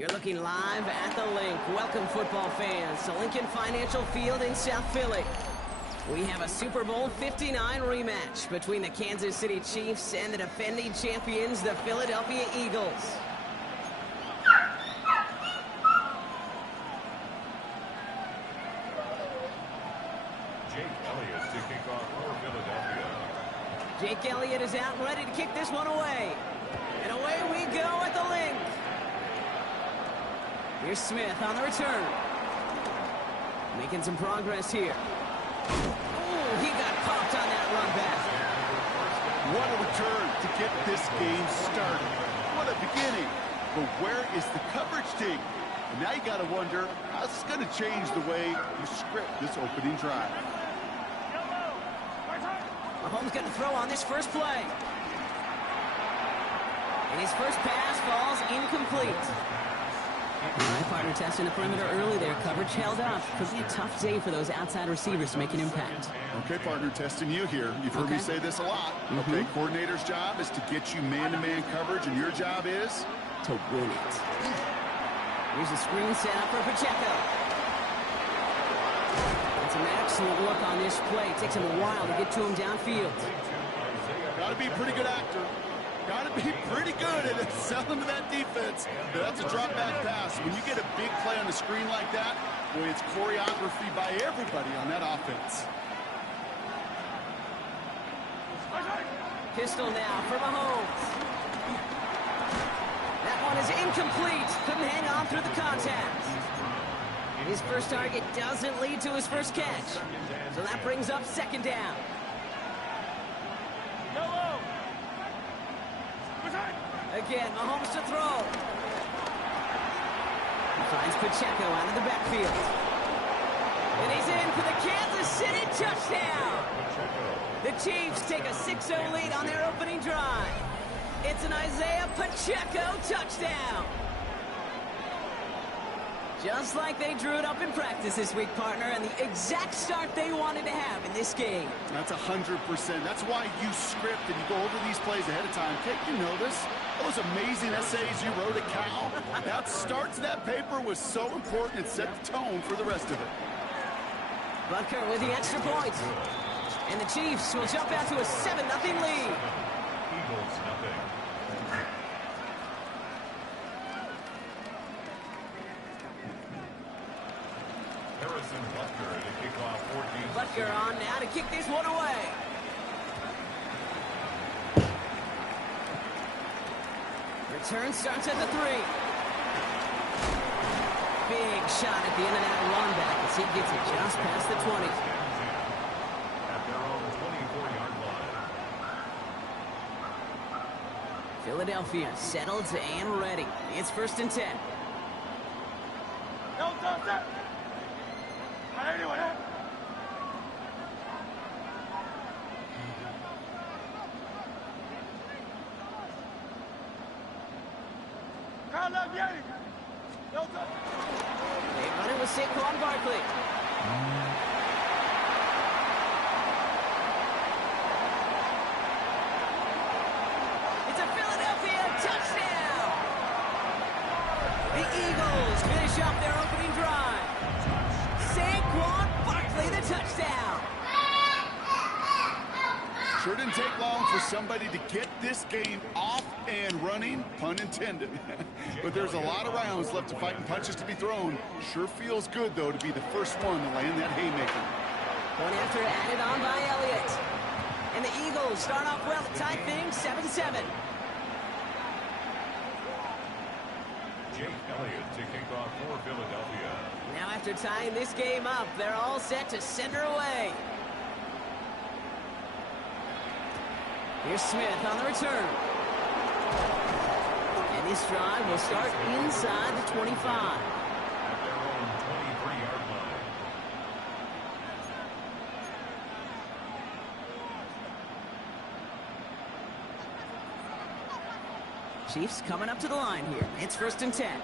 You're looking live at the Link. Welcome, football fans, to Lincoln Financial Field in South Philly. We have a Super Bowl 59 rematch between the Kansas City Chiefs and the defending champions, the Philadelphia Eagles. Jake Elliott is out and ready to kick this one away. And away we go at the Link. Here's Smith on the return. Making some progress here. Oh, he got popped on that run back. What a return to get this game started. What a beginning. But where is the coverage team? And now you got to wonder, how's this going to change the way you script this opening drive? Mahomes going to throw on this first play. And his first pass falls incomplete. All right, partner, testing the perimeter early there. Coverage held up. Could be a tough day for those outside receivers to make an impact. Okay, partner, testing you here. You've heard me say this a lot. Okay, coordinator's job is to get you man-to-man coverage, and your job is? To win it. Here's a screen set up for Pacheco. That's an excellent look on this play. It takes him a while to get to him downfield. Got to be a pretty good actor. Got to be pretty good at selling to that defense. That's a drop back pass. When you get a big play on the screen like that, boy, it's choreography by everybody on that offense. Pistol now for Mahomes. That one is incomplete. Couldn't hang on through the contact. His first target doesn't lead to his first catch. So that brings up second down. Again, Mahomes to throw. He finds Pacheco out of the backfield. And he's in for the Kansas City touchdown. The Chiefs take a 6-0 lead on their opening drive. It's an Isaiah Pacheco touchdown. Just like they drew it up in practice this week, partner, and the exact start they wanted to have in this game. That's 100%. That's why you script and you go over these plays ahead of time. Can't you notice those amazing essays you wrote at Cal? That start to that paper was so important. It set the tone for the rest of it. Butker with the extra point. And the Chiefs will jump out to a 7-0 lead. Eagles nothing. Butker on now to kick this one away. Return starts at the 3. Big shot at the end of that run back as he gets it just past the 20. At their own 24-yard line. Philadelphia settled and ready. It's 1st and 10. They run it with Saquon Barkley. It's a Philadelphia touchdown. The Eagles finish up their opening drive. Saquon Barkley, the touchdown. Sure didn't take long for somebody to get this game off and running, pun intended. But there's a lot of rounds left to fight and punches to be thrown. Sure feels good, though, to be the first one to land that haymaker. One after added on by Elliott. And the Eagles start off well to tie things 7-7. Jake Elliott to kick off for Philadelphia. Now after tying this game up, they're all set to send her away. Here's Smith on the return. And this drive will start inside the 25. At their own 23-yard line. Chiefs coming up to the line here. It's 1st and 10.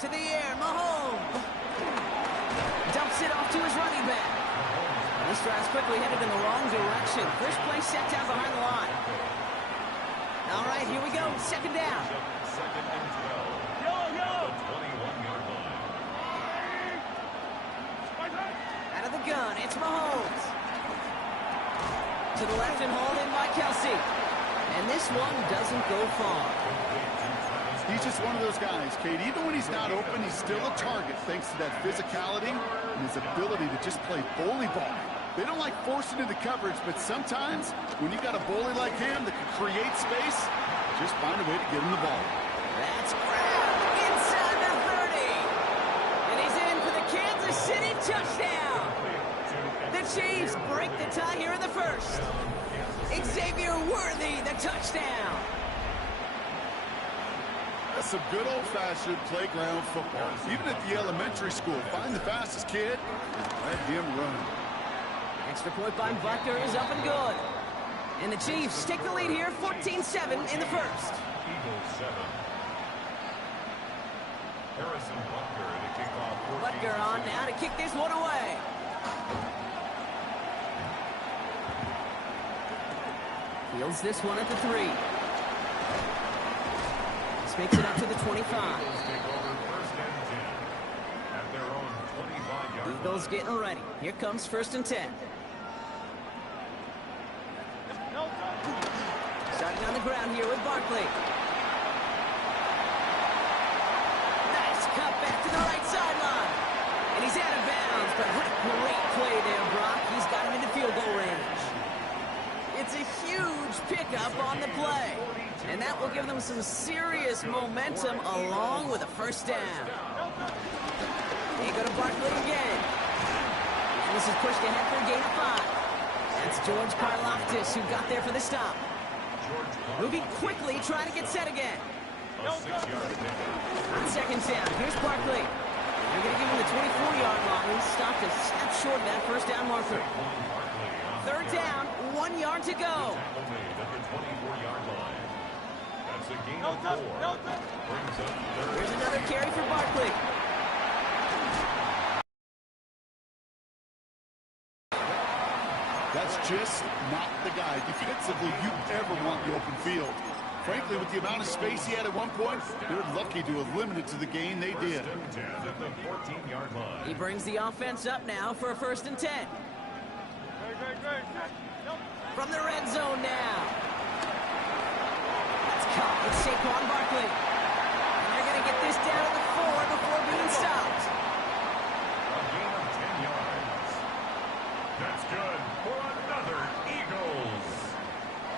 To the air, Mahomes. Dumps it off to his running back. This drive's quickly headed in the wrong direction. First play set down behind the line. All right, here we go. Second down. Second and 12. At the 21-yard line. Out of the gun, it's Mahomes. To the left and hauled in by Kelsey. And this one doesn't go far. He's just one of those guys, Kate. Even when he's not open, he's still a target thanks to that physicality and his ability to just play bully ball. They don't like forcing into coverage, but sometimes when you got a bully like him that can create space, just find a way to get him the ball. That's grabbed inside the 30. And he's in for the Kansas City touchdown. The Chiefs break the tie here in the first. Xavier Worthy, the touchdown. That's some good old-fashioned playground football. Even at the elementary school, find the fastest kid and let him run. Extra point by Butker is up and good. And the Chiefs take the lead here, 14-7 in the first. Eagles 7. Harrison Butker to kick off. Butker on now to kick this one away. Fields this one at the 3. This makes it up to the 25. Eagles getting ready. Here comes first and 10. Starting on the ground here with Barkley. Nice cut back to the right sideline. And he's out of bounds, but what a great play there, Brock. He's got him into field goal range. It's a huge pickup on the play. And that will give them some serious momentum along with a first down. They go to Barkley again. This is pushed ahead for a gain of 5. That's George Karlaftis who got there for the stop. Moving quickly, trying to get set again. On second down, here's Barkley. They're going to give him the 24-yard line. He stopped a step short of that first down marker. Third down, 1 yard to go. Here's another carry for Barkley. That's just not the guy defensively you ever want the open field. Frankly, with the amount of space he had at one point, they're lucky to have limited to the gain they did. He brings the offense up now for a first and 10. From the red zone now. That's caught with Saquon Barkley. And they're going to get this down to the 4 before being stopped. A gain of 10 yards. That's good for another Eagles.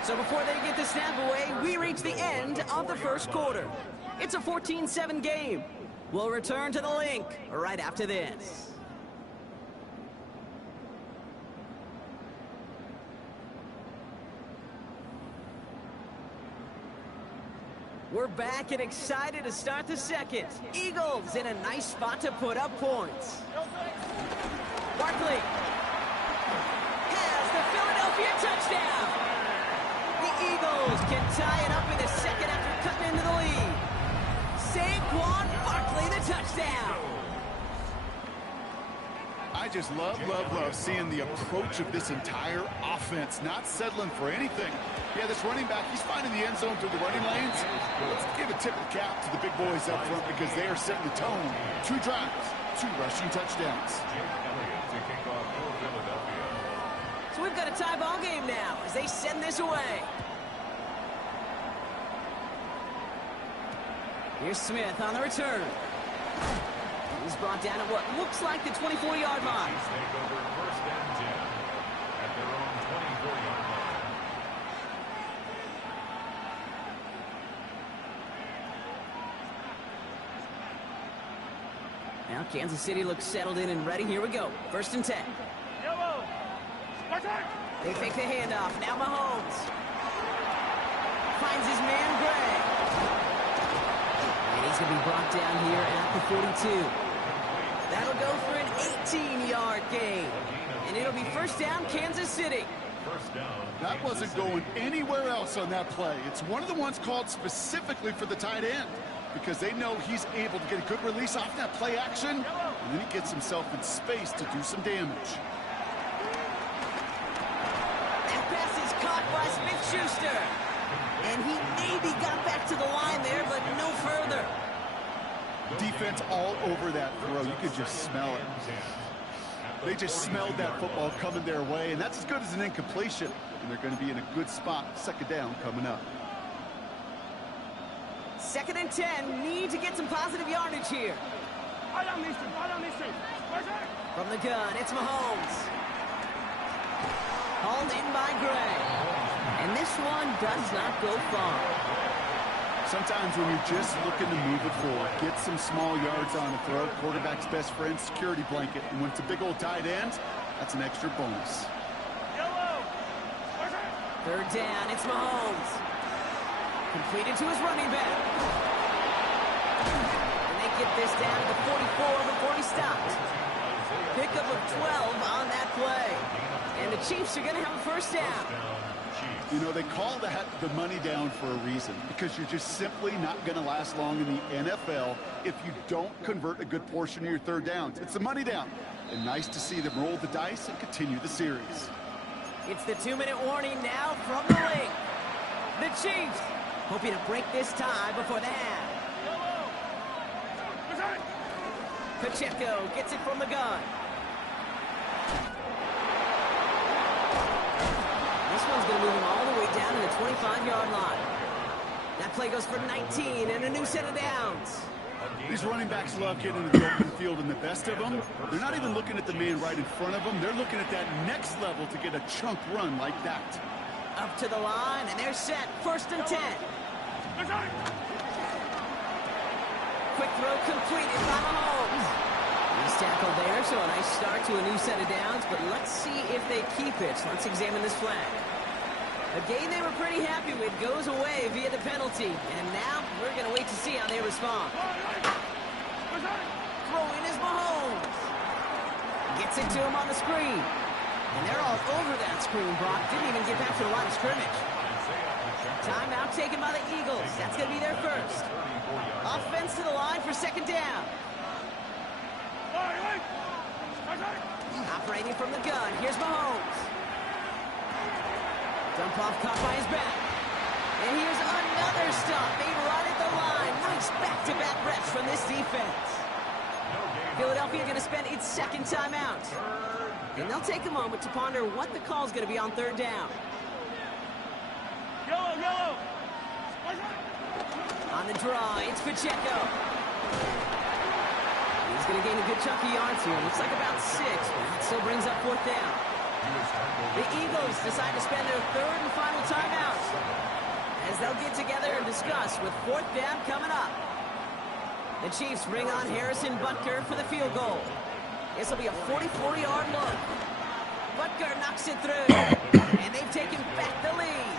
So before they get the snap away, we reach the end of the first quarter. It's a 14-7 game. We'll return to the link right after this. We're back and excited to start the second. Eagles in a nice spot to put up points. Barkley has the Philadelphia touchdown. The Eagles can tie it up in a second after cutting into the lead. Saquon Barkley, the touchdown. I just love seeing the approach of this entire offense, not settling for anything. Yeah, this running back, he's finding the end zone through the running lanes. Let's give a tip of the cap to the big boys up front because they are setting the tone. 2 drives, 2 rushing touchdowns. So we've got a tie ball game now as they send this away. Here's Smith on the return. He's brought down at what looks like the 24-yard line. First and 10 at their own 24-yard line. Now Kansas City looks settled in and ready. Here we go. First and 10. They fake the handoff. Now Mahomes finds his man Gray. And he's going to be brought down here at the 42. That'll go for an 18-yard gain. And it'll be first down, Kansas City. That wasn't going anywhere else on that play. It's one of the ones called specifically for the tight end because they know he's able to get a good release off that play action, and then he gets himself in space to do some damage. by Smith-Schuster. And he maybe got back to the line there, but no further. Defense all over that throw. You could just smell it. They just smelled that football coming their way, and that's as good as an incompletion. And they're going to be in a good spot. Second down coming up. 2nd and 10. Need to get some positive yardage here. From the gun, it's Mahomes. Hauled in by Gray. And this one does not go far. Sometimes when you're just looking to move it forward, get some small yards on a throw, quarterback's best friend, security blanket. And when it's a big old tight end, that's an extra bonus. 3rd down, it's Mahomes. Completed to his running back. And they get this down to the 44 before he stopped. Pickup of 12 on that play. And the Chiefs are going to have a 1st down. You know, they call that the money down for a reason, because you're just simply not going to last long in the NFL if you don't convert a good portion of your 3rd downs. It's the money down. And nice to see them roll the dice and continue the series. It's the 2-minute warning now from the link. The Chiefs hoping to break this tie before the half. Pacheco gets it from the gun. This one's going to move him all the way down to the 25-yard line. That play goes for 19 and a new set of downs. These running backs love getting into the open field, and the best of them, they're not even looking at the man right in front of them. They're looking at that next level to get a chunk run like that. Up to the line, and they're set. 1st and 10. Quick throw completed by Mahomes. He's tackled there, so a nice start to a new set of downs, but let's see if they keep it. So let's examine this flag. A game they were pretty happy with goes away via the penalty, and now we're going to wait to see how they respond. Throwing is Mahomes. Gets it to him on the screen. And they're all over that screen, Brock. Didn't even get back to the line of scrimmage. Timeout taken by the Eagles. That's going to be their 1st. Offense to the line for 2nd down. Operating from the gun. Here's Mahomes. Dump off caught by his back. And here's another stop made right at the line. Nice back-to-back reps from this defense. Philadelphia going to spend its 2nd timeout. And they'll take a moment to ponder what the call is going to be on 3rd down. On the draw, it's Pacheco. He's going to gain a good chunk of yards here. Looks like about 6, but that still brings up 4th down. The Eagles decide to spend their 3rd and final timeout as they'll get together and discuss with 4th down coming up. The Chiefs bring on Harrison Butker for the field goal. This will be a 44-yard look. Butker knocks it through, and they've taken back the lead.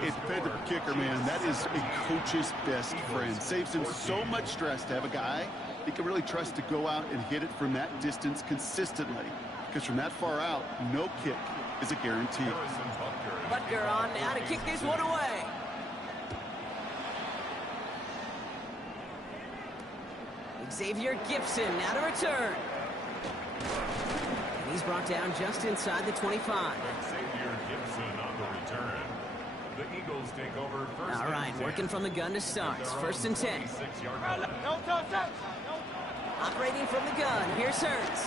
It's the kicker, man. That is a coach's best friend. Saves him so much stress to have a guy he can really trust to go out and hit it from that distance consistently. Because from that far out, no kick is a guarantee. Butker on now to kick this one away. Xavier Gibson now to return. And he's brought down just inside the 25. Xavier Gibson on the return. The Eagles take over 1st. All right, working from the gun to start. 1st and 10. Operating from the gun. Here's Hurts.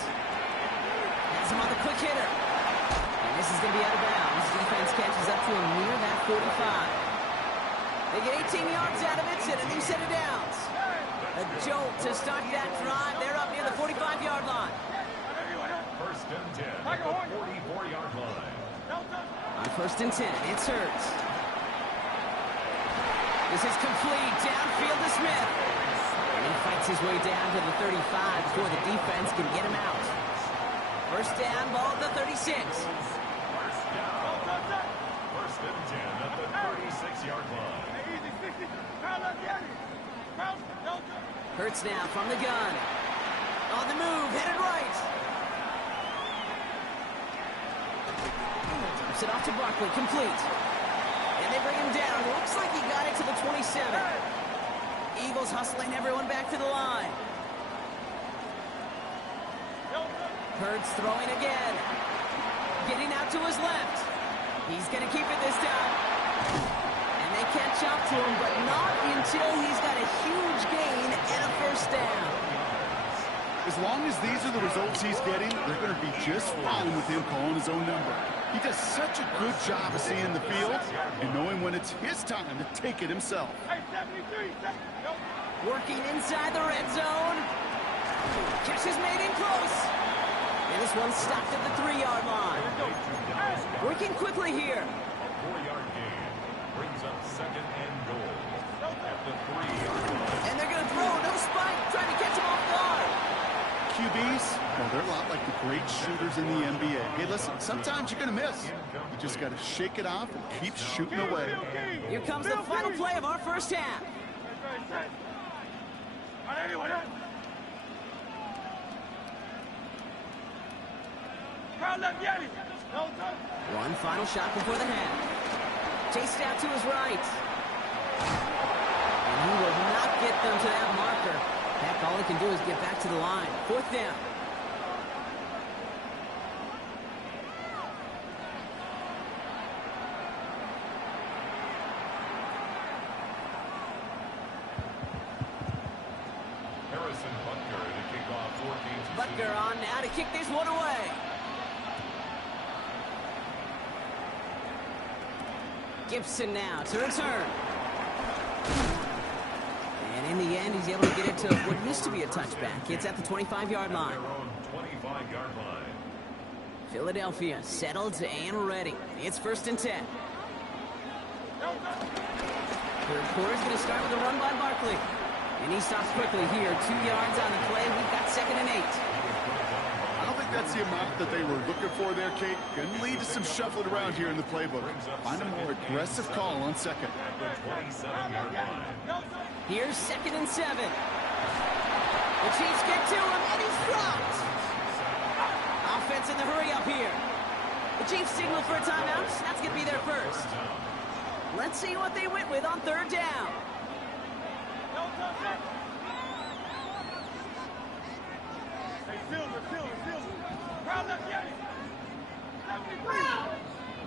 Has him on the quick hitter. And this is going to be out of bounds. Defense catches up to him near that 45. They get 18 yards out of it and a new set of downs. A jolt to start that drive. They're up near the 45-yard line. 1st and 10 at the 44-yard line. On 1st and 10, it's Hurts. This is complete. Downfield to Smith. And he fights his way down to the 35 before the defense can get him out. 1st down, ball at the 36. 1st down. 1st and 10 at the 36-yard line. Hurts now from the gun. On the move, headed right. Dumps it off to Barkley, complete. And they bring him down. Looks like he got it to the 27. Eagles hustling everyone back to the line. Hurts throwing again. Getting out to his left. He's going to keep it this time. And they catch up to him, but not until he's got a huge gain and a first down. As long as these are the results he's getting, they're going to be just fine with him calling his own number. He does such a good job of seeing the field and knowing when it's his time to take it himself. Working inside the red zone. Catch is made in close. And this one's stopped at the 3-yard line. Working quickly here. A 4-yard gain brings up second and goal at the 3-yard line. And they're going to throw. No spike. Trying to catch him off guard. QBs, well, they're a lot like the great shooters in the NBA. Hey, listen, sometimes you're going to miss. You just got to shake it off and keep shooting away. Here comes the final play of our first half. One final shot before the half. Chased out to his right. And he will not get them to that marker. Heck, all he can do is get back to the line. 4th down. Harrison Butker to kick off 14th. Butker on now to kick this one away. Gibson now to return. And in the end, he's able to get it to what used to be a touchback. It's at the 25-yard line. Their own 25-yard line. Philadelphia settled and ready. It's 1st and 10. Third quarter's going to start with a run by Barkley. And he stops quickly here. 2 yards on the play. We've got 2nd and 8. I don't think that's the amount that they were looking for there, Kate. Going to lead to some shuffling around here in the playbook. Find a more aggressive call on second. At the 27-yard line. Here's 2nd and 7. The Chiefs get to him, and he's dropped. Offense in the hurry up here. The Chiefs signal for a timeout. That's going to be their first. Let's see what they went with on 3rd down.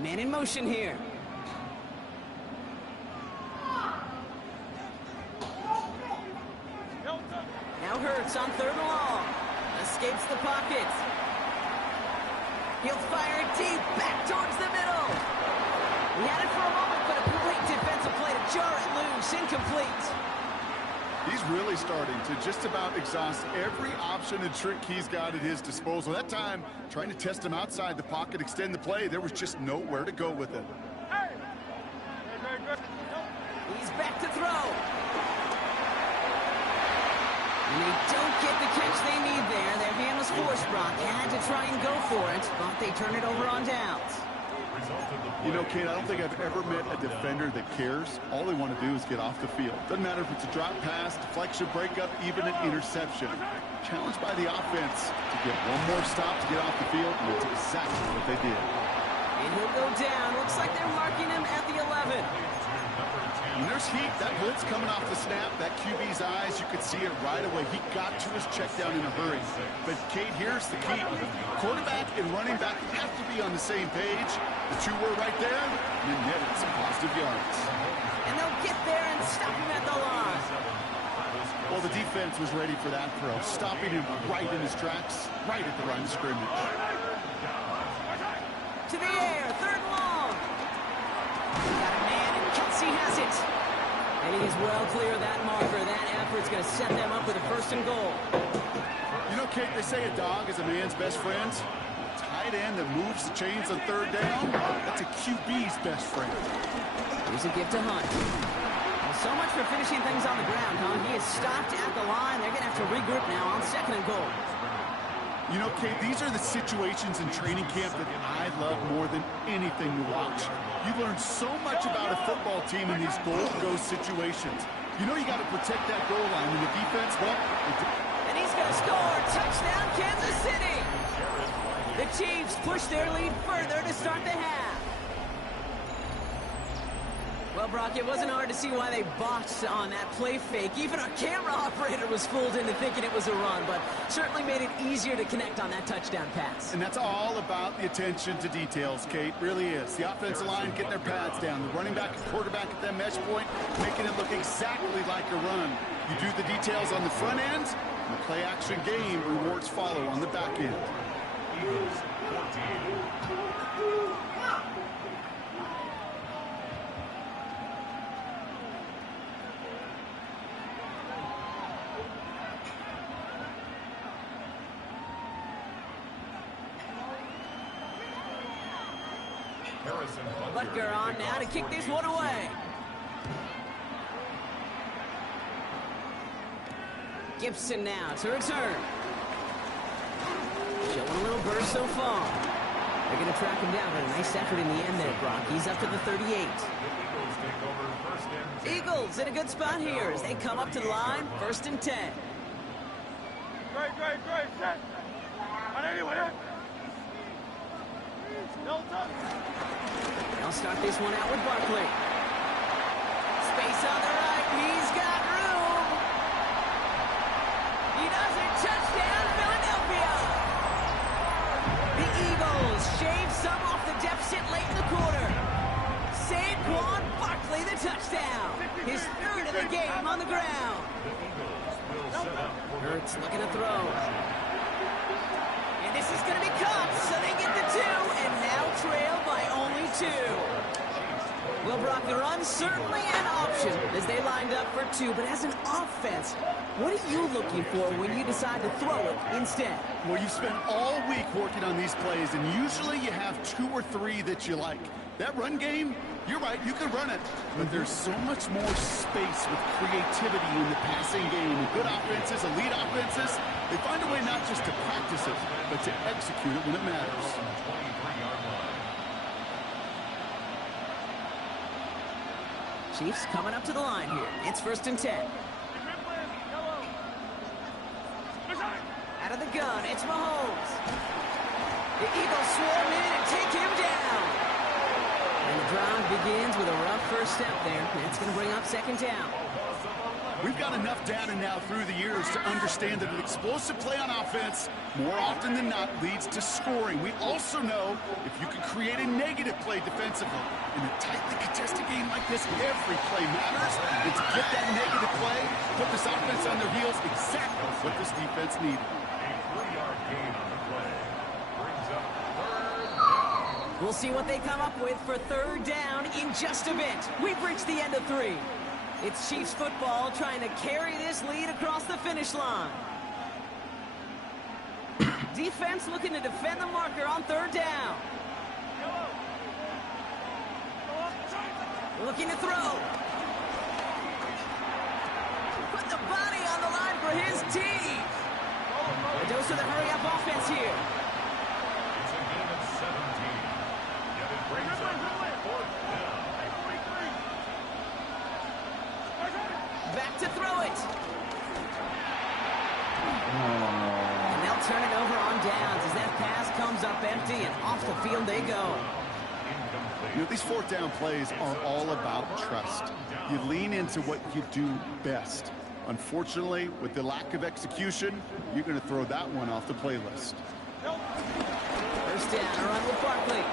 Man in motion here. Now Hurts on 3rd and long. Escapes the pocket. He'll fire it deep, back towards the middle. He had it for a moment, but a great defensive play to jar it loose, incomplete. He's really starting to just about exhaust every option and trick he's got at his disposal. That time, trying to test him outside the pocket, extend the play, there was just nowhere to go with it. He's back to throw. And they don't get the catch they need there. Their hand was forced, Brock. Had to try and go for it, but they turn it over on downs. You know, Kate, I don't think I've ever met a defender that cares. All they want to do is get off the field. Doesn't matter if it's a drop pass, deflection, breakup, even an interception. Challenged by the offense to get one more stop to get off the field, and it's exactly what they did. And he'll go down. Looks like they're marking him at the 11. And there's heat. That blitz coming off the snap, that QB's eyes, you could see it right away. He got to his check down in a hurry. But, Kate, here's the key. Quarterback and running back have to be on the same page. The two were right there, and then netted some positive yards. And they'll get there and stop him at the line. Well, the defense was ready for that throw, stopping him right in his tracks, right at the line of scrimmage. To the air, 3rd and long. Got a man, and Kelsey has it. And he's well clear of that marker. That effort's going to set them up with a 1st and goal. You know, Kate, they say a dog is a man's best friend. A tight end that moves the chains on 3rd down, that's a QB's best friend. Here's a give to Hunt. Well, so much for finishing things on the ground, huh? He is stopped at the line. They're going to have to regroup now on 2nd and goal. You know, Kate, these are the situations in training camp that I love more than anything to watch. You learn so much about a football team in these goal-to-go situations. You know you got to protect that goal line, and the defense, well... And he's going to score! Touchdown, Kansas City! The Chiefs push their lead further to start the half. Well, Well, Brock, it wasn't hard to see why they botched on that play fake. Even our camera operator was fooled into thinking it was a run, but certainly made it easier to connect on that touchdown pass. And that's all about the attention to details, Kate. Really is. The offensive line getting their pads down. The running back and quarterback at that mesh point, making it look exactly like a run. You do the details on the front end, and the play-action game rewards follow on the back end. Eagles 14. Butker on now to kick this one away. Gibson now to return. Showing a little burst so far. They're going to track him down, but a nice effort in the end there, Brock. He's up to the 38. The Eagles take over first and 10. Eagles in a good spot here as they come up to the line, 1st and 10. Great, set. On anyone, They'll start this one out with Barkley. Space on the right. He's got room. He does it. Touchdown, Philadelphia. The Eagles shave some off the deficit late in the quarter. Saquon Barkley, the touchdown. His 3rd of the game on the ground. The Eagles will set up for Hurts looking to throw. And this is going to be caught, so they get the 2 and now trail by only 2. Well, Brock, the run's certainly an option as they lined up for 2, but as an offense, what are you looking for when you decide to throw it instead? Well, you've spent all week working on these plays, and usually you have 2 or 3 that you like. That run game, you're right, you can run it, but there's so much more space with creativity in the passing game. And good offenses, elite offenses, they find a way not just to practice it, but to execute it when it matters. 23-yard line. Chiefs coming up to the line here. It's 1st and 10. Out of the gun, it's Mahomes. The Eagles swarm in and take him down. And the drive begins with a rough first step there. That's going to bring up 2nd down. We've got enough data now through the years to understand that an explosive play on offense, more often than not, leads to scoring. We also know if you can create a negative play defensively. In a tightly contested game like this, every play matters. And to get that negative play, put this offense on their heels, exactly what this defense needed. A 3-yard gain on the play. Brings up 3rd down. We'll see what they come up with for 3rd down in just a bit. We've reached the end of 3. It's Chiefs football trying to carry this lead across the finish line. Defense looking to defend the marker on 3rd down. Looking to throw. Put the body on the line for his team. A dose of the hurry-up offense here. It's a gain of 17. Yet it brings up 4th down. Back to throw it. And they'll turn it over on downs as that pass comes up empty and off the field they go. You know, these 4th down plays are all about trust. You lean into what you do best. Unfortunately, with the lack of execution, you're going to throw that one off the playlist. 1st down, a run with Barkley.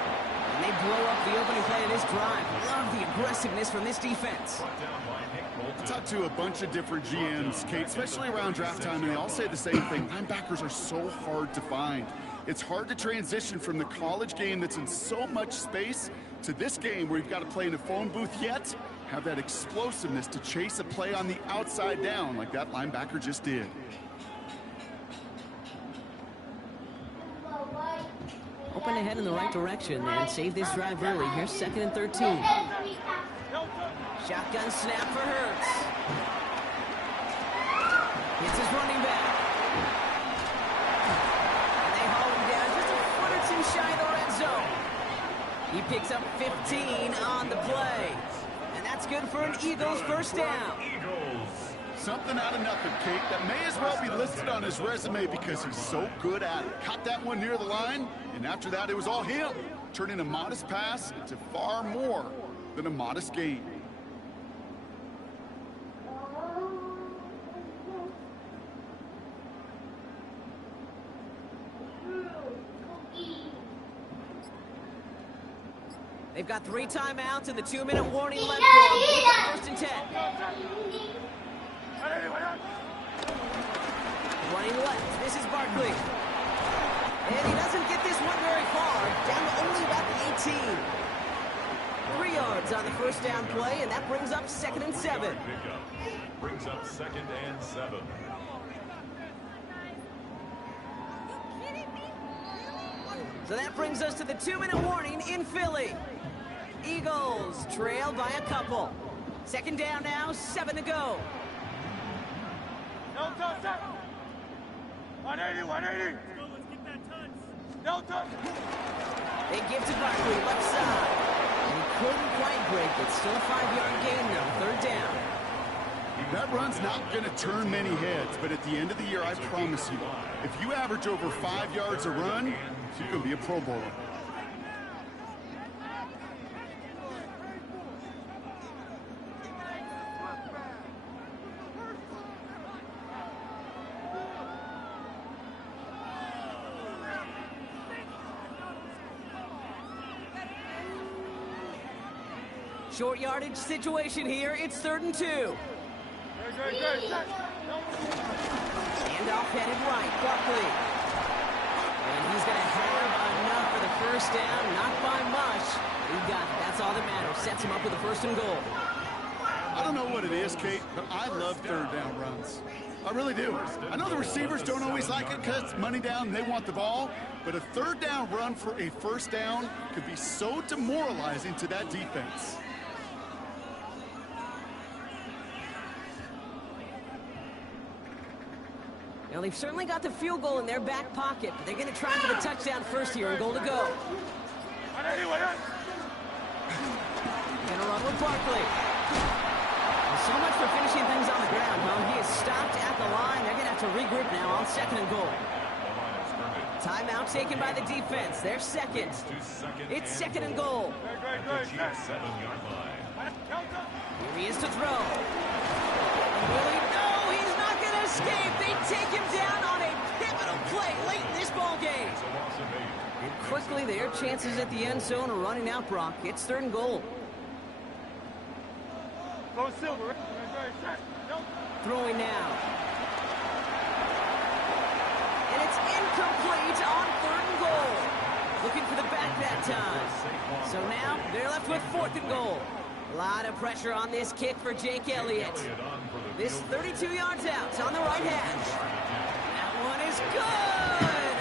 And they blow up the opening play of this drive. Love the aggressiveness from this defense. I talked to a bunch of different GMs, Kate, especially around draft time, and they all say the same thing. Linebackers are so hard to find. It's hard to transition from the college game that's in so much space to this game where you've got to play in a phone booth, yet have that explosiveness to chase a play on the outside down like that linebacker just did. Open ahead in the right direction and save this drive early. Here's 2nd and 13. Shotgun snap for Hurts. It's his running back. And they haul him down just a foot or 2 shy of the red zone. He picks up 15 on the play. And that's good for an Eagles 1st down. Eagles. Something out of nothing, Kate, that may as well be listed on his resume because he's so good at it. Caught that one near the line, and after that it was all him, turning a modest pass into far more than a modest gain. They've got 3 timeouts and the 2-minute warning left for them. We've got 1st and 10. Running left, this is Barkley. And he doesn't get this one very far, down to only about the 18. 3 yards on the 1st down play, and that brings up 2nd and 7. Brings up 2nd and 7. So that brings us to the 2-minute warning in Philly. Eagles trail by a couple. 2nd down now, 7 to go. No touch. 180, 180. Let's get that touch. No touch. They give to Barkley, left side. And he couldn't quite break it. Still a 5-yard gain though, 3rd down. That run's not going to turn many heads, but at the end of the year, I promise you, if you average over 5 yards a run, you can be a Pro Bowler. Short yardage situation here. It's 3rd and 2. Good. Handoff headed right, Barkley. And he's going to have enough for the 1st down, not by much. He got it. That's all that matters. Sets him up with a 1st and goal. I don't know what it is, Kate, but I love 3rd down runs. I really do. I know the receivers don't always like it because it's money down and they want the ball, but a 3rd down run for a 1st down could be so demoralizing to that defense. Now, they've certainly got the field goal in their back pocket, but they're going to try for the touchdown first here and goal to go. Going to run with Barkley. Well, so much for finishing things on the ground, huh? He is stopped at the line. They're going to have to regroup now on 2nd and goal. Timeout taken by the defense. They're 2nd. It's 2nd and goal. Good. 7-yard line. Here he is to throw. Really? No, he's not going to escape. They take him down on a pivotal play late in this ball game. And quickly, their chances at the end zone are running out, Brock. It's 3rd and goal. Go Silver. Throwing now. And it's incomplete on 3rd and goal. Looking for the back that time. So now they're left with 4th and goal. A lot of pressure on this kick for Jake Elliott. This 32 yards out on the right hash. That one is good.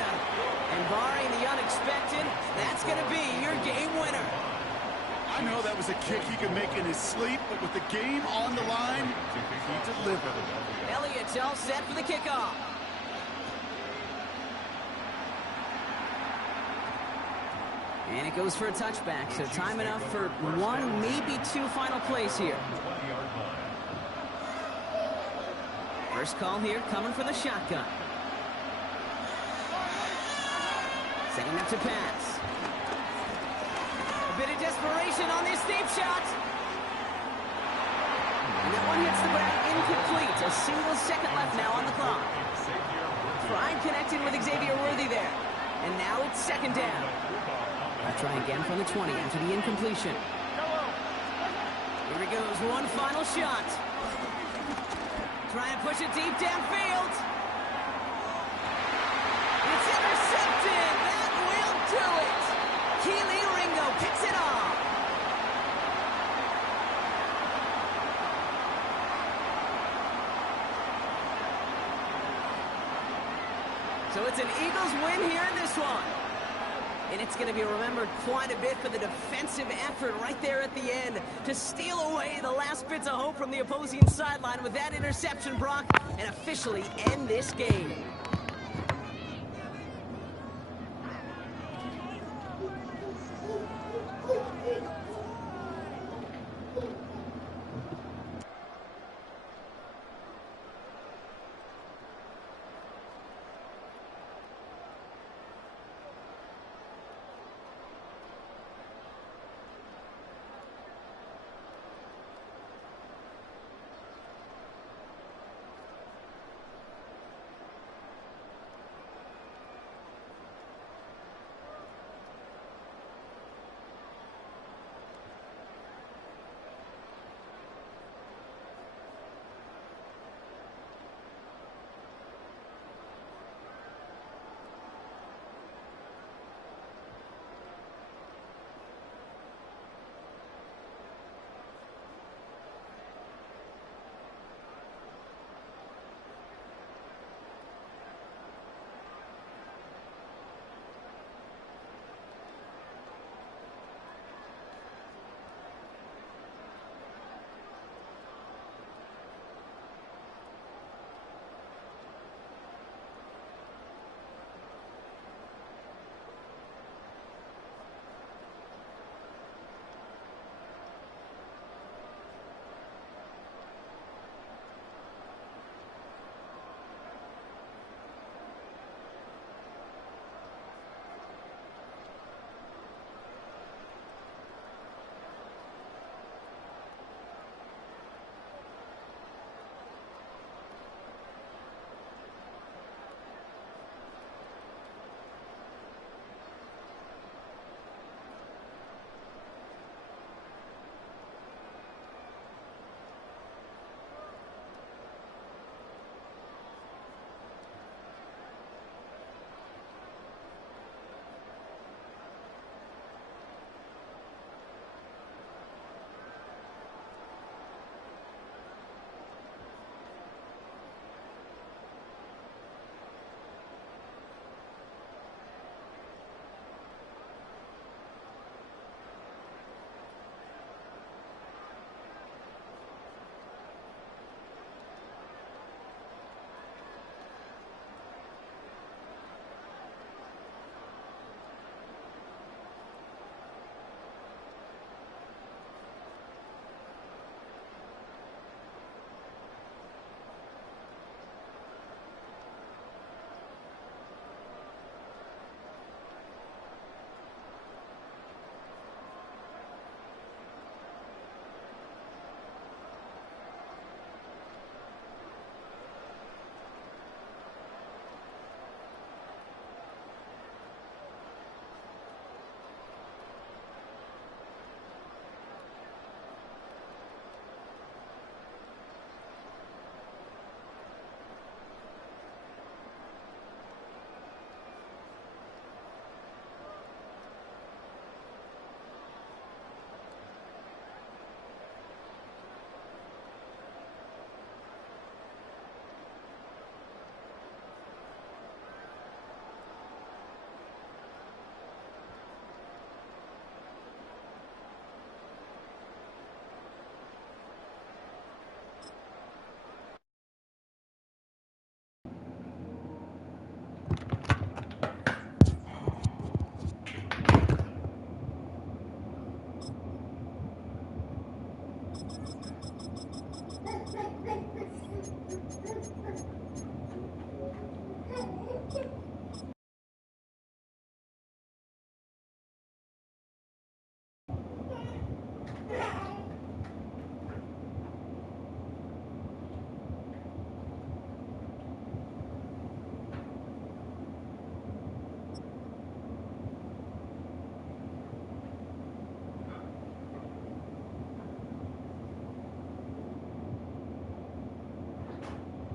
And barring the unexpected, that's going to be your game winner. I know that was a kick he could make in his sleep, but with the game on the line, he delivered. Elliott's all set for the kickoff. And it goes for a touchback, so time enough for 1, maybe 2 final plays here. First call here coming from the shotgun. Setting up to pass. A bit of desperation on this deep shot. And that one hits the ground incomplete. A single second left now on the clock. Pride connecting with Xavier Worthy there. And now it's 2nd down. I'll try again from the 20 after the incompletion. Here he goes, one final shot. Trying to push it deep downfield. It's intercepted. That will do it. Keely Ringo picks it off. So it's an Eagles win here in this one. And it's going to be remembered quite a bit for the defensive effort right there at the end to steal away the last bits of hope from the opposing sideline with that interception, Brock, and officially end this game.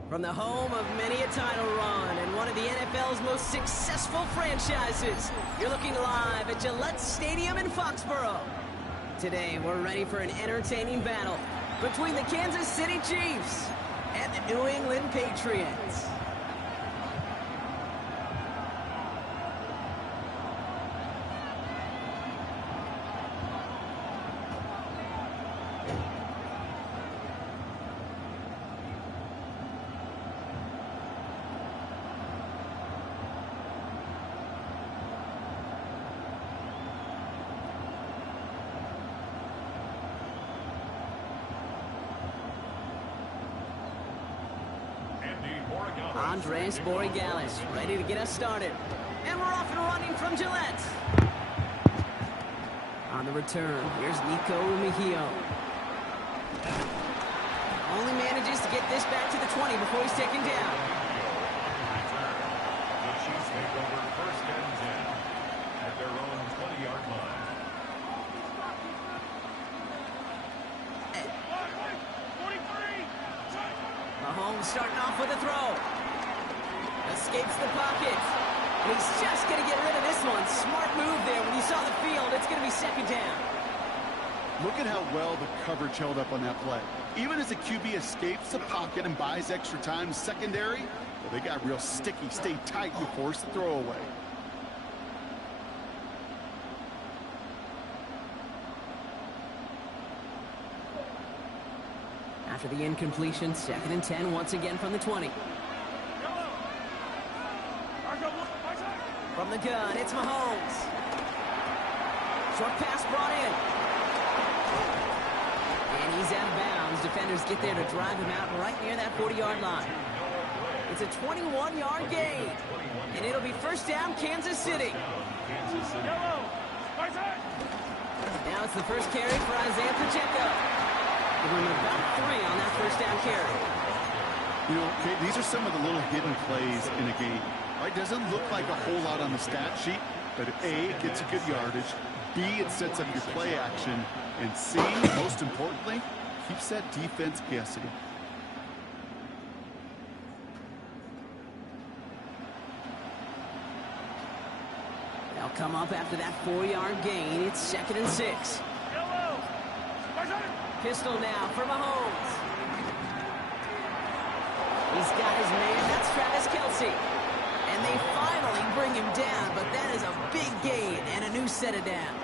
From the home of many a title run and one of the NFL's most successful franchises, you're looking live at Gillette Stadium in Foxborough. Today, we're ready for an entertaining battle between the Kansas City Chiefs and the New England Patriots. Andres Borregales, ready to get us started. And we're off and running from Gillette. On the return, here's Nico Mejio. Only manages to get this back to the 20 before he's taken down. The Chiefs take over first and 10 at their own 20-yard line. Mahomes starting off with a throw. Escapes the pocket. And he's just going to get rid of this one. Smart move there. When you saw the field, it's going to be second down. Look at how well the coverage held up on that play. Even as the QB escapes the pocket and buys extra time, secondary, well, they got real sticky. Stay tight and force the throw away. After the incompletion, second and 10 once again from the 20. From the gun, it's Mahomes. Short pass brought in. And he's out of bounds. Defenders get there to drive him out right near that 40-yard line. It's a 21-yard gain. And it'll be first down, Kansas City. Now it's the first carry for Isaiah Pacheco. Give him about 3 on that first down carry. You know, Kate, these are some of the little hidden plays in a game. Right? Doesn't look like a whole lot on the stat sheet, but A, it gets a good yardage. B, it sets up your play action. And C, most importantly, keeps that defense guessing. They'll come up after that 4-yard gain. It's second and 6. Pistol now for Mahomes. He's got his man. That's Travis Kelce. And they finally bring him down, but that is a big gain and a new set of downs.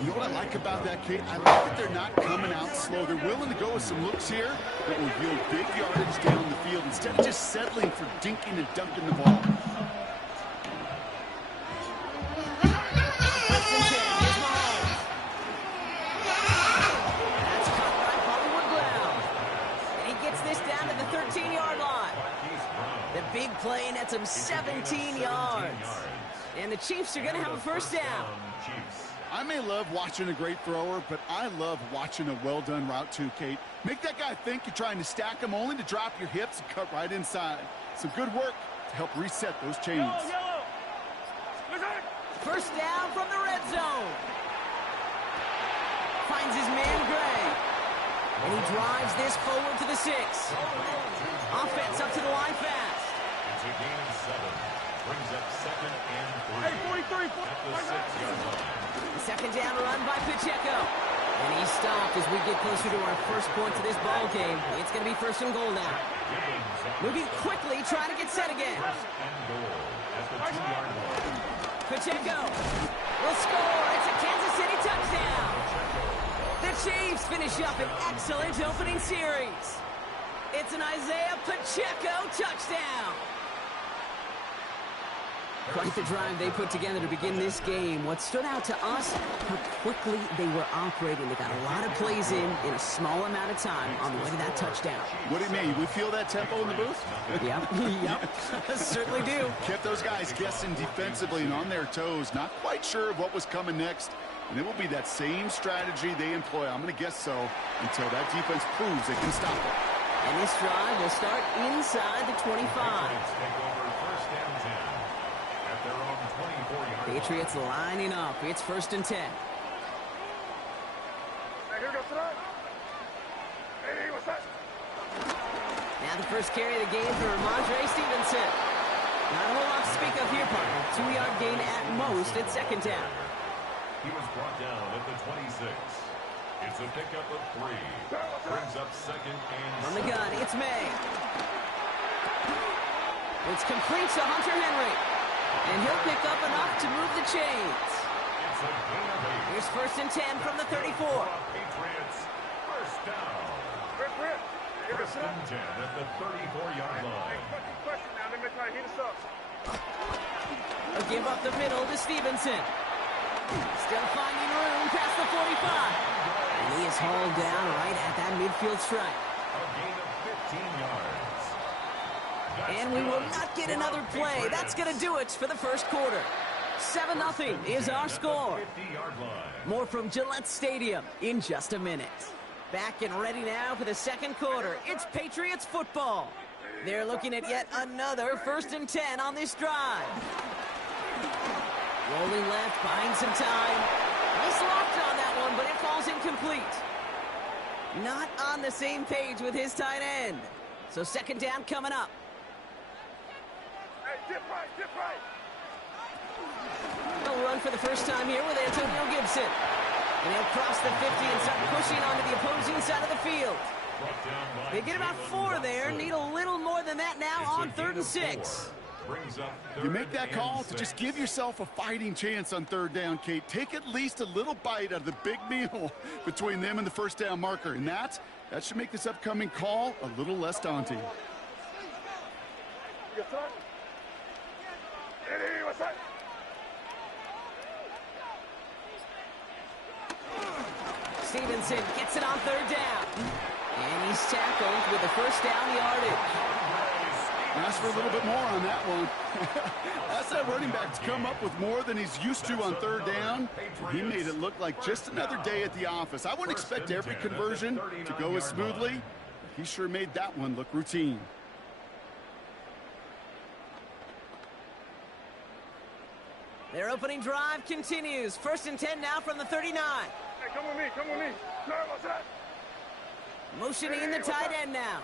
You know what I like about that, Kate? I like that they're not coming out slow. They're willing to go with some looks here that will yield big yardage down the field instead of just settling for dinking and dunking the ball. Big play nets him 17 yards. And the Chiefs are going to have a first down. I may love watching a great thrower, but I love watching a well-done route too, Kate. Make that guy think you're trying to stack him only to drop your hips and cut right inside. Some good work to help reset those chains. First down from the red zone. Finds his man Gray. And he drives this forward to the 6. Offense up to the line fast. It's a gain of 7. Brings up second and 3. Hey, 43. At the 6-yard line. Second down run by Pacheco. And he stopped as we get closer to our first point to this ball game. It's going to be first and goal now. Moving quickly, trying to get set again. First and goal at the 2-yard line. Pacheco will score. It's a Kansas City touchdown. The Chiefs finish up an excellent opening series. It's an Isaiah Pacheco touchdown. Quite the drive they put together to begin this game. What stood out to us, how quickly they were operating. They got a lot of plays in a small amount of time on the way to that touchdown. What do you mean? We feel that tempo in the booth? Yep, certainly do. Kept those guys guessing defensively and on their toes, not quite sure of what was coming next. And it will be that same strategy they employ, I'm going to guess so, until that defense proves they can stop it. And this drive will start inside the 25. Patriots lining up. It's 1st and 10. Hey, here goes tonight. Hey, what's that? Now the first carry of the game for Ramondre Stevenson. Not a whole lot to speak of here, partner. 2-yard gain at most at 2nd down. He was brought down at the 26. It's a pickup of 3. Brings up 2nd and 7. From the gun, it's May. It's complete to Hunter Henry. And he'll pick up enough to move the chains. It's a gain of 8. Here's 1st and 10 from the 34. Patriots, first down. First and 10 at the 34-yard line. Question now. Let me try to heat us up. A give up the middle to Stevenson. Still finding room past the 45. And he is hauled down right at that midfield stripe. A gain of 15 yards. And we will not get another play. That's going to do it for the first quarter. 7-0 is our score. More from Gillette Stadium in just a minute. Back and ready now for the second quarter. It's Patriots football. They're looking at yet another 1st and 10 on this drive. Rolling left, buying some time. Nice loft on that one, but it falls incomplete. Not on the same page with his tight end. So 2nd down coming up. Hey, dip right, dip right. They'll run for the first time here with Antonio Gibson. And he'll cross the 50 and start pushing onto the opposing side of the field. They get about 4 there. Need a little more than that now on 3rd and 6. You make that call to just give yourself a fighting chance on 3rd down, Kate. Take at least a little bite out of the big meal between them and the 1st down marker. And that should make this upcoming call a little less daunting. Yes, sir. Hey, what's that? Stevenson gets it on 3rd down. And he's tackled with the 1st down yardage. Ask for a little bit more on that one. That's that running back to come up with more than he's used to on 3rd down. He made it look like just another day at the office. I wouldn't expect every conversion to go as smoothly. But he sure made that one look routine. Their opening drive continues. 1st and 10 now from the 39. Hey, come with me, come with me. No, what's that? Motioning the tight end now.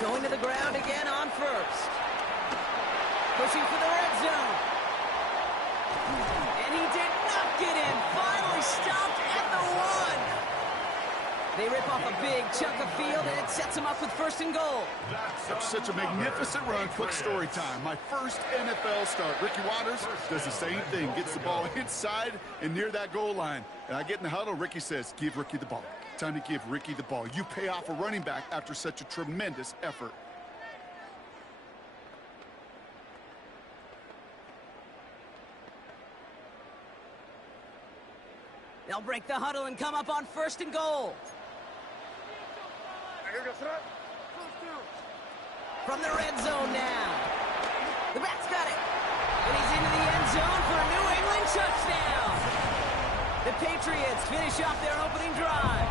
Going to the ground again on 1st. Pushing for the red zone. And he did not get in. Finally stopped at the 1. They rip off a big chunk of field, and it sets them up with 1st and goal. That's such a magnificent run. Quick story time. My first NFL start. Ricky Watters does the same thing. Gets the ball inside and near that goal line. And I get in the huddle. Ricky says, give Ricky the ball. Time to give Ricky the ball. You pay off a running back after such a tremendous effort. They'll break the huddle and come up on 1st and goal. Hey, here goes tonight. From the red zone now. The back's got it. And he's into the end zone for a New England touchdown. The Patriots finish off their opening drive.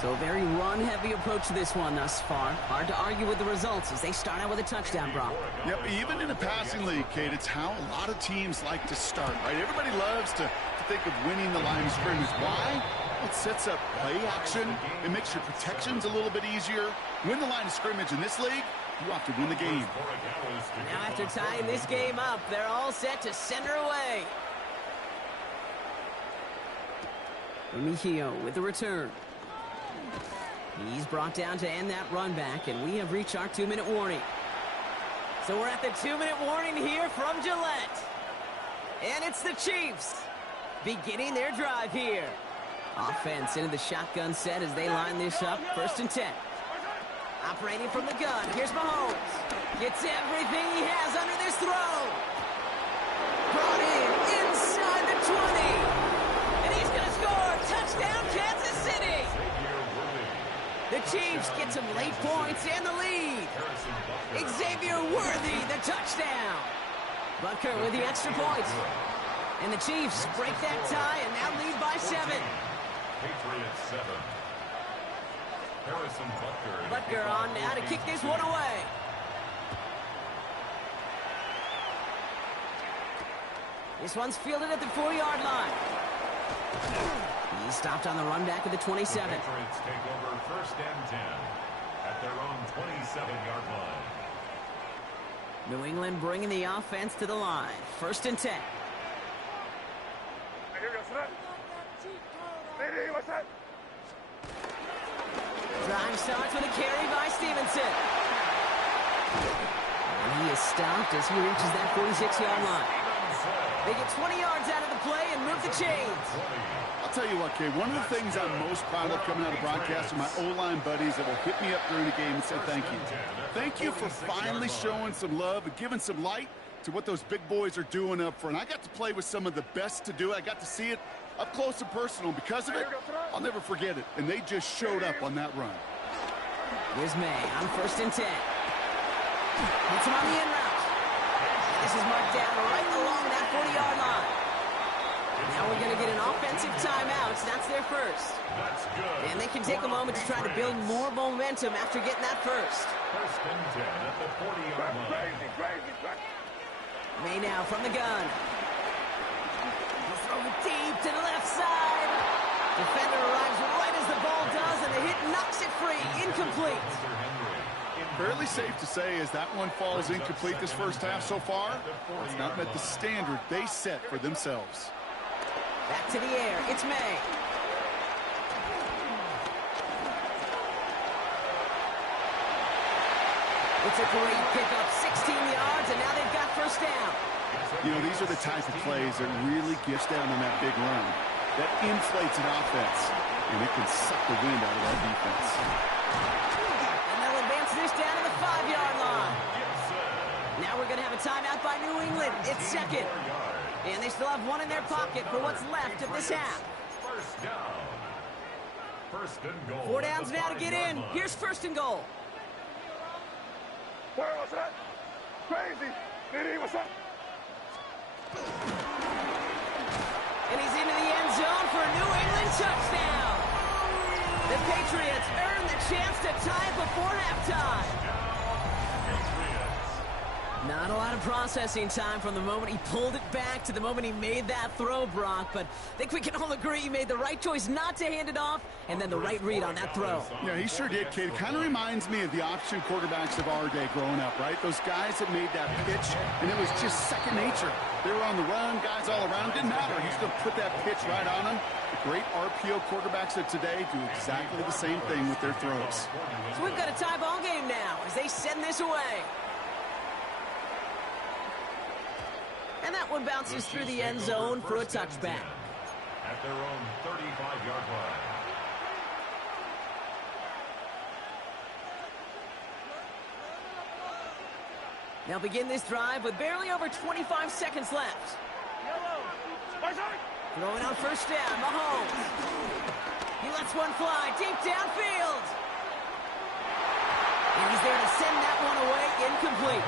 So a very run-heavy approach to this one thus far. Hard to argue with the results as they start out with a touchdown, Brock. Yep, even in a passing league, Kate, it's how a lot of teams like to start, right? Everybody loves to think of winning the line of scrimmage. Why? It sets up play action. It makes your protections a little bit easier. Win the line of scrimmage in this league, you have to win the game. Now after tying this game up, they're all set to send her away. Mejio with the return. He's brought down to end that run back, and we have reached our 2-minute warning. So we're at the 2-minute warning here from Gillette. And it's the Chiefs beginning their drive here. Offense into the shotgun set as they line this up. 1st and 10. Operating from the gun. Here's Mahomes. Gets everything he has under this throw. Brought in inside the 20. And he's going to score. Touchdown, Kansas City. The Chiefs get some late points and the lead. Xavier Worthy, the touchdown. Butker with the extra points. And the Chiefs break that tie and now lead by 7. Patriots 7. Harrison Butker on now to kick this one away. This one's fielded at the 4-yard line. He stopped on the run back at the 27. The Patriots take over 1st and 10 at their own 27-yard line. New England bringing the offense to the line. 1st and 10. Drive starts with a carry by Stevenson. And he is stopped as he reaches that 46-yard line. They get 20 yards out of the play and move the chains. I'll tell you what, Kay, one of the things I'm most proud of coming out of broadcast are my O-line buddies that will hit me up during the game and say thank you. Thank you for finally showing some love and giving some light to what those big boys are doing up front. I got to play with some of the best to do it. I got to see it up close and personal. Because of it, I'll never forget it. And they just showed up on that run. Here's May on 1st and 10. Hits him on the in route. This is marked down right along that 40-yard line. Now we're going to get an offensive timeout. That's their first. That's good. And they can take a moment to try to build more momentum after getting that first. 1st and 10 at the 40-yard line. May now from the gun. He'll throw it deep to the left side. Defender arrives right as the ball does, and the hit knocks it free. Incomplete. Fairly safe to say as that one falls incomplete this first half so far, it's not met the standard they set for themselves. Back to the air. It's May. It's a great pickup. 16 yards, and now they've got 1st down. You know, these are the type of plays that really gets down on that big run. That inflates an offense, and it can suck the wind out of that defense. And they'll advance this down to the 5-yard line. Now we're going to have a timeout by New England. It's 2nd. And they still have one in their pocket for what's left of this half. 1st down. 1st and goal. 4 downs now to get in. Here's 1st and goal. What's that? Crazy. What's that? And he's into the end zone for a New England touchdown. The Patriots earn the chance to tie it before halftime. Not a lot of processing time from the moment he pulled it back to the moment he made that throw, Brock. But I think we can all agree he made the right choice not to hand it off, and then the right read on that throw. Yeah, he sure did, kid. It kind of reminds me of the option quarterbacks of our day growing up, right? Those guys that made that pitch, and it was just second nature. They were on the run, guys all around. Didn't matter. He's going to put that pitch right on them. The great RPO quarterbacks of today do exactly the same thing with their throws. So we've got a tie ball game now as they send this away. And that one bounces through the end zone for a touchback. At their own 35-yard line. They'll begin this drive with barely over 25 seconds left. Throwing on 1st down, Mahomes. He lets one fly deep downfield. And he's there to send that one away, incomplete.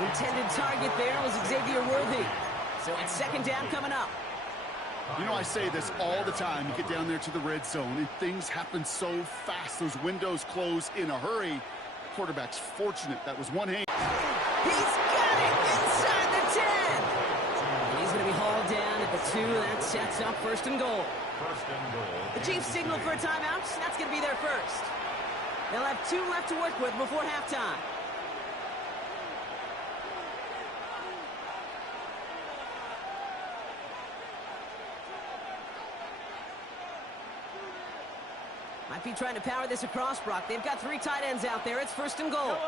Intended target there was Xavier Worthy. So it's 2nd down coming up. You know, I say this all the time. You get down there to the red zone, and things happen so fast. Those windows close in a hurry. Quarterback's fortunate. That was one hand. He's got it inside the 10. And he's going to be hauled down at the 2. That sets up 1st and goal. 1st and goal. The Chiefs signal for a timeout. That's going to be their first. They'll have 2 left to work with before halftime. Might be trying to power this across, Brock. They've got 3 tight ends out there. It's 1st and goal.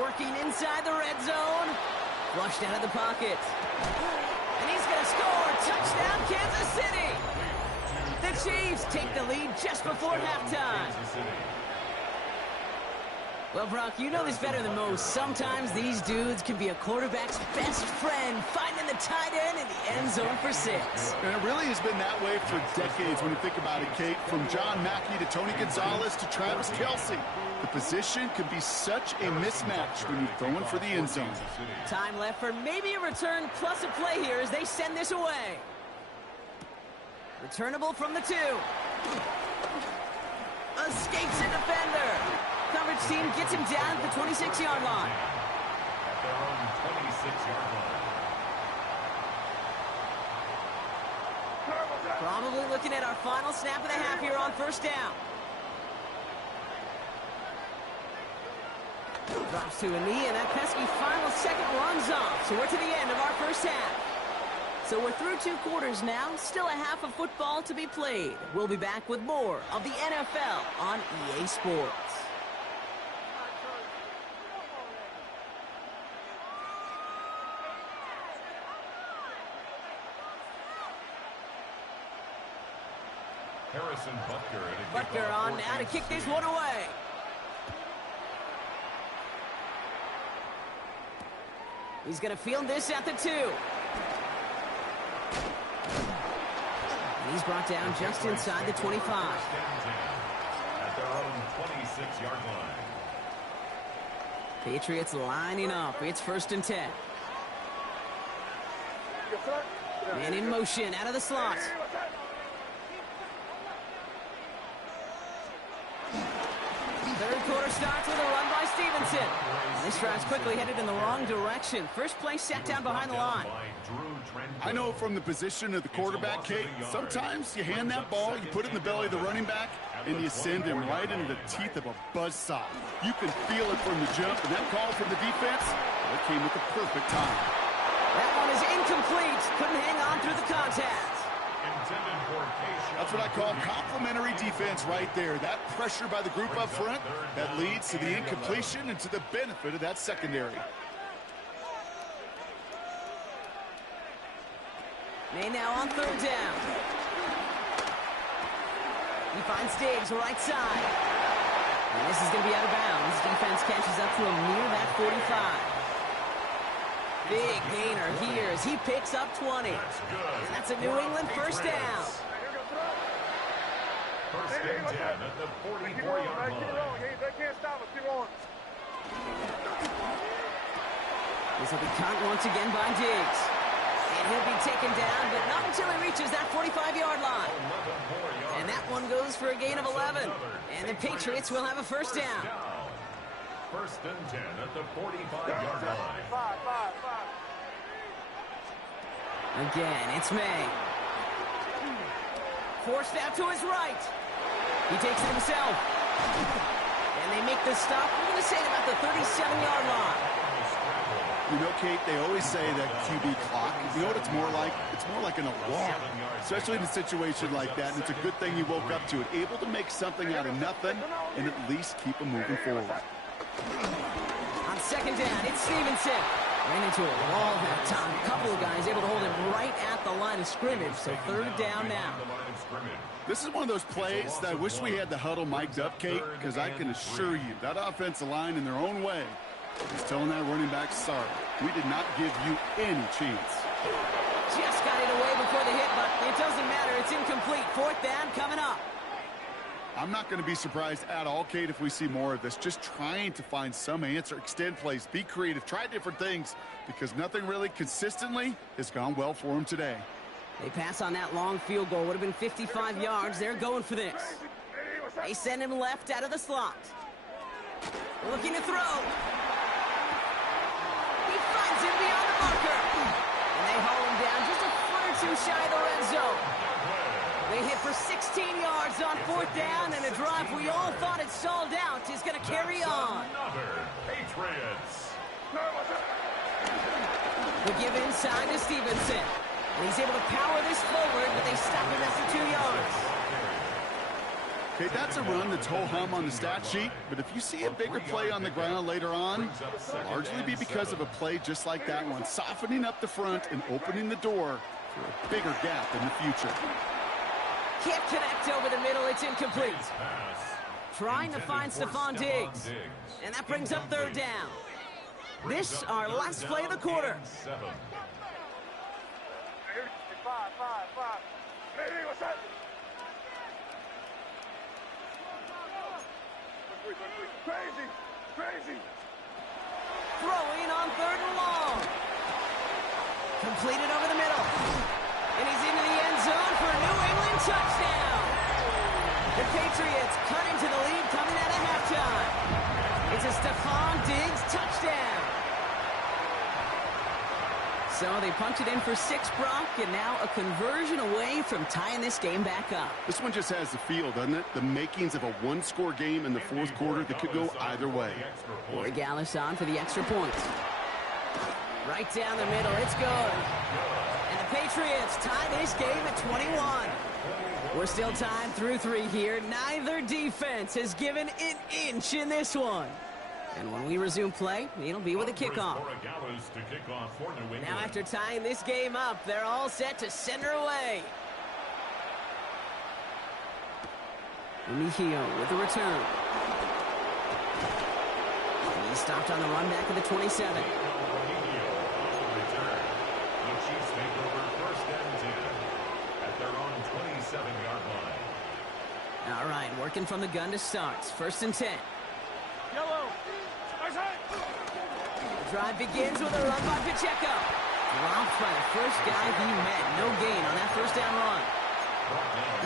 Working inside the red zone. Flushed out of the pocket. And he's going to score. Touchdown, Kansas City. The Chiefs Chiefs take the lead just before halftime. Well, Brock, you know this better than most. Sometimes these dudes can be a quarterback's best friend, finding the tight end in the end zone for 6. And it really has been that way for decades when you think about it, Kate. From John Mackey to Tony Gonzalez to Travis Kelce. The position can be such a mismatch when you're throwing for the end zone. Time left for maybe a return plus a play here as they send this away. Returnable from the 2. Escapes a defender. Coverage team gets him down at the 26-yard line. At their own 26-yard line. Probably looking at our final snap of the half here on first down. Drops to a knee, and that pesky final second runs off. So we're to the end of our first half. So we're through 2 quarters now. Still a half of football to be played. We'll be back with more of the NFL on EA Sports. Harrison Butker on now to kick this one away. He's going to field this at the 2. And he's brought down just inside the 25. At their own 26-yard line. Patriots lining up. It's 1st and 10. And in motion out of the slot. Third quarter starts with a run by Stevenson. This drive's quickly headed in the wrong direction. First play set down behind the line. I know from the position of the quarterback, Kate, sometimes you hand that ball, you put it in the belly of the running back, and you send him right into the teeth of a buzzsaw. You can feel it from the jump, and that call from the defense, it came at the perfect time. That one is incomplete. Couldn't hang on through the contact. That's what I call complimentary defense right there. That pressure by the group up front, that leads to the incompletion and to the benefit of that secondary. May now on 3rd down. He finds Diggs right side. And this is going to be out of bounds. Defense catches up to him near that 45. Big gainer here as he picks up 20. And that's a New England first down. First and 10 at the 44-yard line. They can't stop us. Keep on. This will be caught once again by Diggs. And he'll be taken down, but not until he reaches that 45-yard line. And that one goes for a gain of 11. And the Patriots will have a first down. First and 10 at the 45-yard line. Again, it's May. Forced out to his right. He takes it himself. And they make the stop. We're going to say it about the 37-yard line. You know, Kate, they always say that QB clock. You know what it's more like? It's more like an alarm, especially in a situation like that. And it's a good thing you woke up to it, able to make something out of nothing and at least keep them moving forward. On 2nd down, it's Stevenson. Ran into a wall that time. A couple of guys able to hold him right at the line of scrimmage. So 3rd down now. This is one of those plays that I wish we had the huddle mic'd up, Kate, because I can assure you that offensive line in their own way is telling that running back, sorry, we did not give you any chance. Just got it away before the hit, but it doesn't matter. It's incomplete. 4th down coming up. I'm not going to be surprised at all, Kate, if we see more of this. Just trying to find some answer, extend plays, be creative, try different things, because nothing really consistently has gone well for them today. They pass on that long field goal. Would have been 55 yards. They're going for this. They send him left out of the slot. Looking to throw. He finds him beyond the marker. And they haul him down just a foot or two shy of the red zone. They hit for 16 yards on 4th down, and a drive we all thought had stalled out is going to carry on. Patriots. The give inside to Stevenson. And he's able to power this forward, but they stop him after 2 yards. Okay, that's a run that's ho-hum on the stat sheet, but if you see a bigger play on the ground later on, it'll largely be because of a play just like that one, softening up the front and opening the door for a bigger gap in the future. Can't connect over the middle. It's incomplete. Trying to find Stephon Diggs. And that brings up third down. This our last play of the quarter. Five. Hey, what's up? Crazy. Throwing on third and long. Completed over the middle. And he's into the end zone for a New England touchdown. The Patriots cut into the lead coming out of halftime. It's a Stephon Diggs touchdown. So they punch it in for 6, Brock, and now a conversion away from tying this game back up. This one just has the feel, doesn't it? The makings of a one-score game in the fourth quarter that could go either way. Corey Gallis on for the extra point. Right down the middle, it's good. And the Patriots tie this game at 21. We're still tied through 3 here. Neither defense has given an inch in this one. And when we resume play, it'll be with a kickoff. Now after tying this game up, they're all set to send her away. Mejio with the return. And he's stopped on the run back of the 27. All right, working from the gun to start. 1st and 10. Yellow. The drive begins with a run by Pacheco. Dropped by the first guy he met. No gain on that first down run.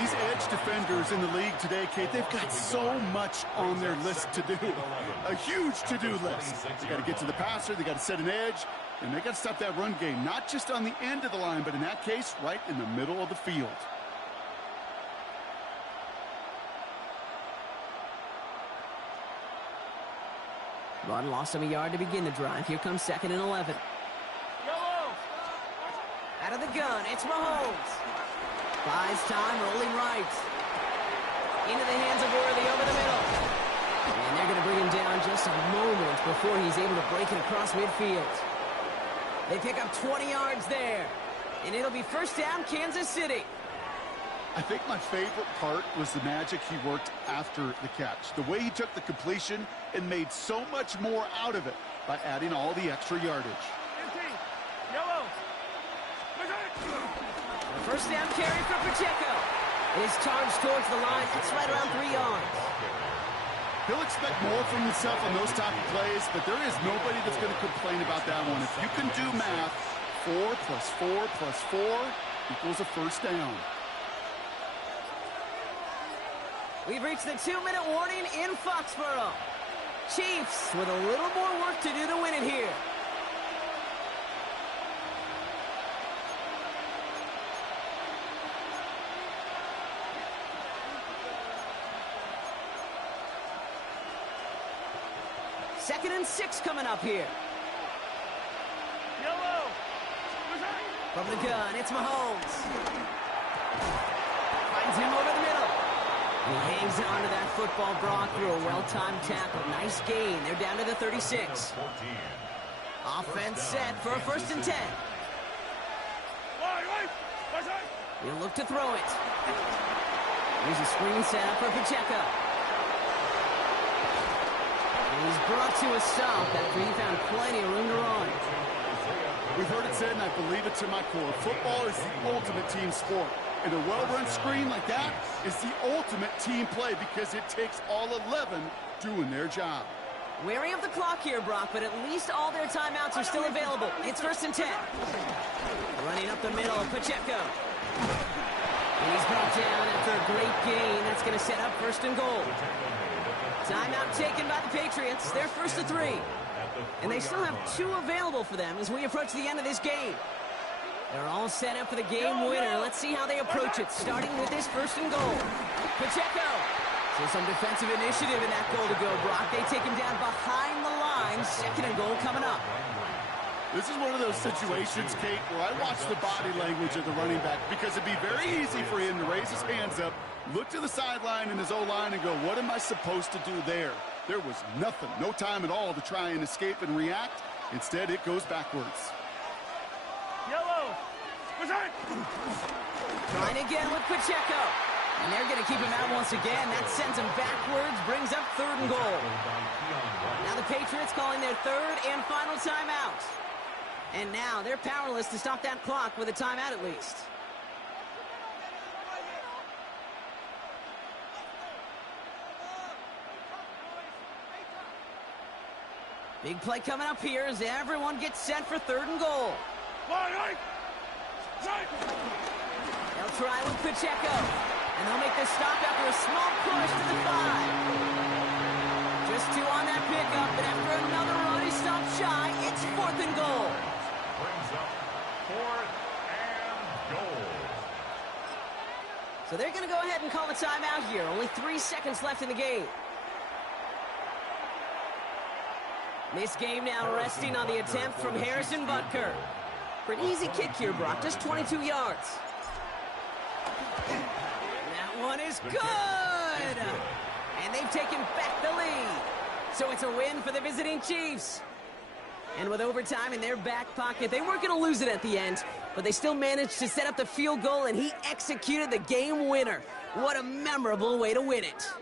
These edge defenders in the league today, Kate, they've got so much on their list to do. A huge to-do list. They got to get to the passer, they got to set an edge, and they got to stop that run game, not just on the end of the line, but in that case, right in the middle of the field. Run lost him a yard to begin the drive. Here comes 2nd and 11. Yellow. Out of the gun, it's Mahomes. Buys time, rolling right. Into the hands of Worthy over the middle. And they're going to bring him down just a moment before he's able to break it across midfield. They pick up 20 yards there. And it'll be 1st down, Kansas City. I think my favorite part was the magic he worked after the catch. The way he took the completion and made so much more out of it by adding all the extra yardage. Yellow. The 1st down carry for Pacheco. His charge towards the line. It's right around 3 yards. He'll expect more from himself on those type of plays, but there is nobody that's going to complain about that one. If you can do math, 4 + 4 + 4 equals a 1st down. We've reached the 2-minute warning in Foxborough. Chiefs with a little more work to do to win it here. Second and 6 coming up here. Yellow. From the gun, it's Mahomes. Finds him over the middle. He hangs on to that football, Brock, through a well-timed tackle. Nice gain. They're down to the 36. Offense set for a 1st and 10. He'll look to throw it. Here's a screen set up for Pacheco. And he's brought to a stop after he found plenty of room to run. We've heard it said, and I believe it to my core, football is the ultimate team sport. And a well-run screen like that is the ultimate team play because it takes all 11 doing their job. Wary of the clock here, Brock, but at least all their timeouts are still available. It's 1st and 10. Running up the middle, Pacheco. And he's brought down after a great gain. That's going to set up 1st and goal. Timeout taken by the Patriots. They're 1st and 3. And they still have 2 available for them as we approach the end of this game. They're all set up for the game winner. Let's see how they approach it, starting with this 1st and goal. Pacheco. So some defensive initiative in that goal to go, Brock. They take him down behind the line. 2nd and goal coming up. This is one of those situations, Kate, where I watch the body language of the running back because it'd be very easy for him to raise his hands up, look to the sideline in his O-line and go, what am I supposed to do there? There was nothing, no time at all to try and escape and react. Instead, it goes backwards. Yellow. Trying again with Pacheco. And they're going to keep him out once again. That sends him backwards, brings up 3rd and goal. Now the Patriots calling their 3rd and final timeout. And now they're powerless to stop that clock with a timeout at least. Big play coming up here as everyone gets set for 3rd and goal. They'll try with Pacheco. And they'll make the stop after a small push to the 5. Just 2 on that pickup, and after another run, he stops shy. It's 4th and goal. Brings up 4th and goal. So they're going to go ahead and call a timeout here. Only 3 seconds left in the game. This game now resting on the attempt from Harrison Butker. For an easy kick here, Brock, just 22 yards. That one is good! And they've taken back the lead. So it's a win for the visiting Chiefs. And with overtime in their back pocket, they weren't going to lose it at the end, but they still managed to set up the field goal, and he executed the game winner. What a memorable way to win it.